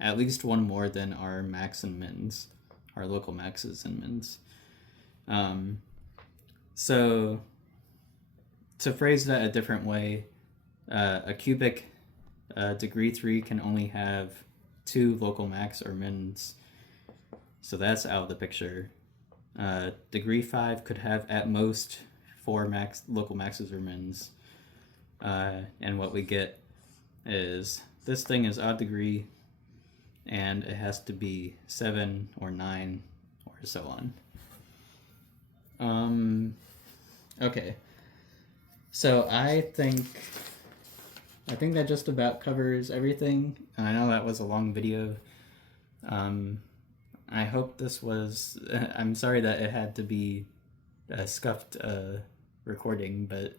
at least one more than our max and mins, our local maxes and mins. So to phrase that a different way, a cubic degree 3 can only have 2 local max or mins, so that's out of the picture. Degree 5 could have at most 4 local maxes or mins, and what we get is this thing is odd degree, and it has to be 7 or 9 or so on. Okay, so I think that just about covers everything. I know that was a long video. I hope this was, I'm sorry that it had to be a scuffed recording, but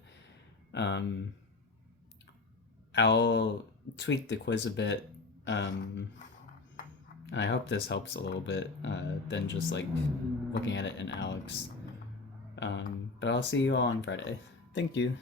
I'll tweak the quiz a bit. I hope this helps a little bit than just like looking at it in Alex. But I'll see you all on Friday. Thank you.